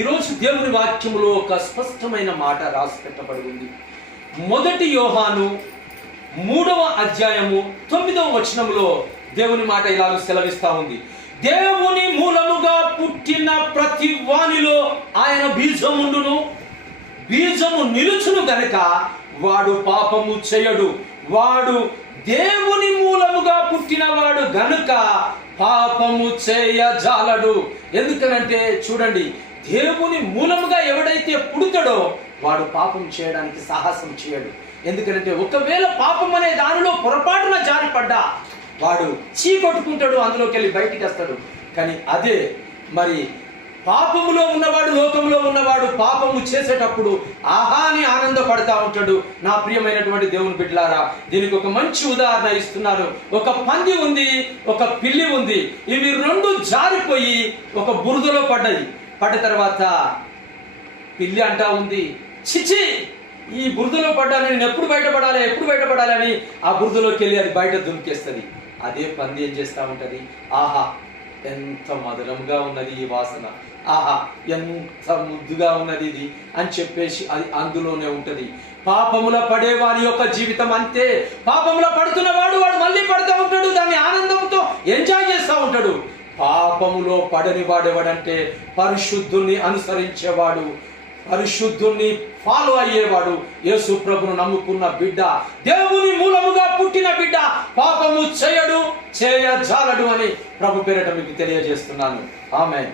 ఈరోజు దేవుని వాక్యములో ఒక స్పష్టమైన మాట రాసి పెట్టబడి ఉంది. 1 యోహాను 3వ అధ్యాయము 9వ వచనములో దేవుని మాట ఇలాగ సెలవిస్తా ఉంది. దేవుని మూలముగా పుట్టిన ప్రతి వానిలో ఆయన బీజముండును, బీజము నిలుచును గనుక వాడు పాపము చేయడు. వాడు దేవుని మూలముగా పుట్టిన వాడు గనుక పాపము చేయజాలడు. ఎందుకనంటే చూడండి, దేవుని మూలముగా ఎవడైతే పుడతాడో వాడు పాపం చేయడానికి సాహసం చేయడు. ఎందుకంటే ఒకవేళ పాపం అనే దానిలో పొరపాటున జారిపడ్డా వాడు చీకొట్టుకుంటాడు, అందులోకి వెళ్ళి బయటికి వస్తాడు. కానీ అదే మరి పాపములో ఉన్నవాడు, లోకంలో ఉన్నవాడు పాపము చేసేటప్పుడు ఆహాని ఆనందపడతా ఉంటాడు. నా ప్రియమైనటువంటి దేవుని బిడ్డలారా, దీనికి ఒక మంచి ఉదాహరణ ఇస్తున్నారు. ఒక పంది ఉంది, ఒక పిల్లి ఉంది. ఇవి రెండు జారిపోయి ఒక బురదలో పడ్డాయి. పడ్డ తర్వాత పిల్లి అంటా ఉంది, చిచి ఈ బురదలో పడ్డాను, నేను ఎప్పుడు బయటపడాలి అని ఆ బురదలోకి వెళ్ళి అది బయట దుమికేస్తుంది. అదే పంది ఏం చేస్తూ ఉంటుంది, ఆహా ఎంత మధురంగా ఉన్నది ఈ వాసన, ఆహా ఎంత ముద్దుగా ఉన్నది ఇది అని చెప్పేసి అది అందులోనే ఉంటుంది. పాపముల పడేవాని యొక్క జీవితం అంతే. పాపముల పడుతున్నవాడు వాడు మళ్ళీ పడుతూ ఉంటాడు, దాన్ని ఆనందంతో ఎంజాయ్ చేస్తూ ఉంటాడు. పాపములో పడని వాడెవడంటే పరిశుద్ధుని అనుసరించేవాడు, పరిశుద్ధుని ఫాలో అయ్యేవాడు, యేసు ప్రభును నమ్ముకున్న బిడ్డ, దేవుని మూలముగా పుట్టిన బిడ్డ పాపము చేయడు, చేయజాలడు అని ప్రభు పేరట మీకు తెలియజేస్తున్నాను. ఆమేన్.